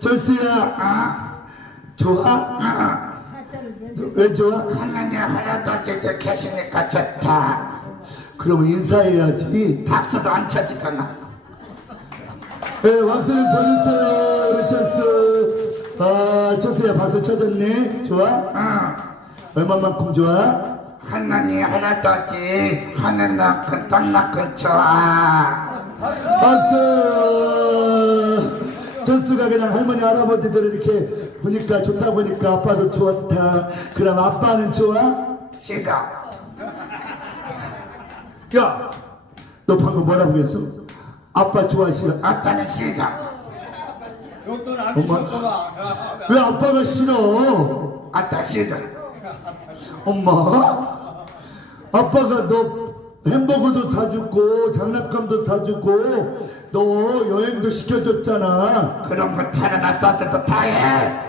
철수야, 좋아? 왜 좋아? 하나님 하나도 어쨌든 계시니까 좋다. 그럼 인사해야지. 박수도 안 쳐지잖아. 네, 박수 좀 쳐주세요, 우리 철수. 아, 철수야, 박수 쳐줬네. 좋아? 얼마만큼 좋아? 하나님 하나도 없지. 하늘만큼 땅만큼 좋아. 박수! 철수가 그냥 할머니, 할아버지들 이렇게 보니까 좋다 보니까 아빠도 좋았다. 그럼 아빠는 좋아? 싫어. 야! 너 방금 뭐라고 했어? 아빠 좋아, 싫어? 아빠는 싫어. 엄마, 왜 아빠가 싫어? 아빠 싫어. 엄마? 아빠가 너 햄버거도 사주고 장난감도 사주고 너 여행도 시켜줬잖아. 그런 거 다른 아빠들도 다 해.